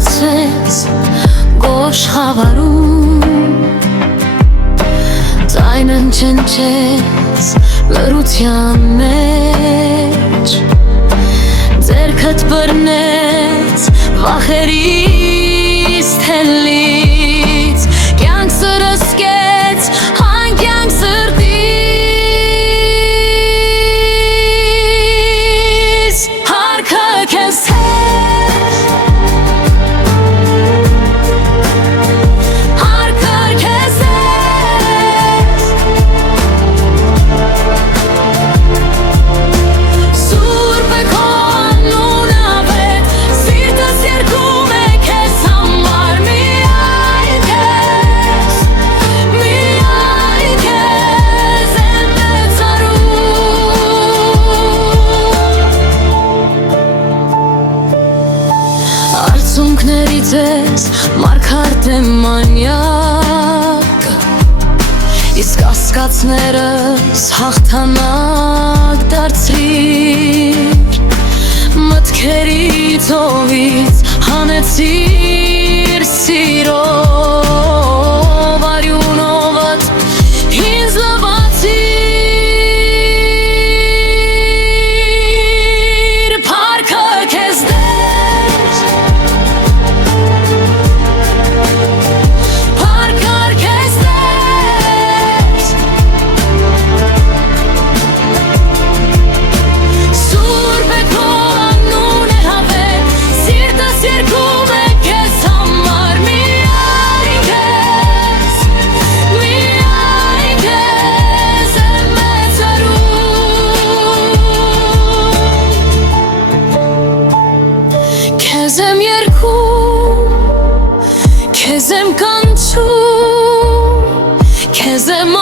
մնացես գոշ խավարում, ձայնն չնչեց լռության մեջ, ձեռքդ բռնեց վախերից թելից, կյանք սրսկեց անկյանք սրտից, հարքը քեզ Արցունքներից ես մարգարդ եմ մանյակ, իսկ ասկացներս հաղթանակ դարձրիր, մտքերից ովից հանեցիր սիրով, արյունովդ ինձ լվացիր, փառքը քեզ Քեզ եմ երգում, քեզ եմ կանչում, քեզ եմ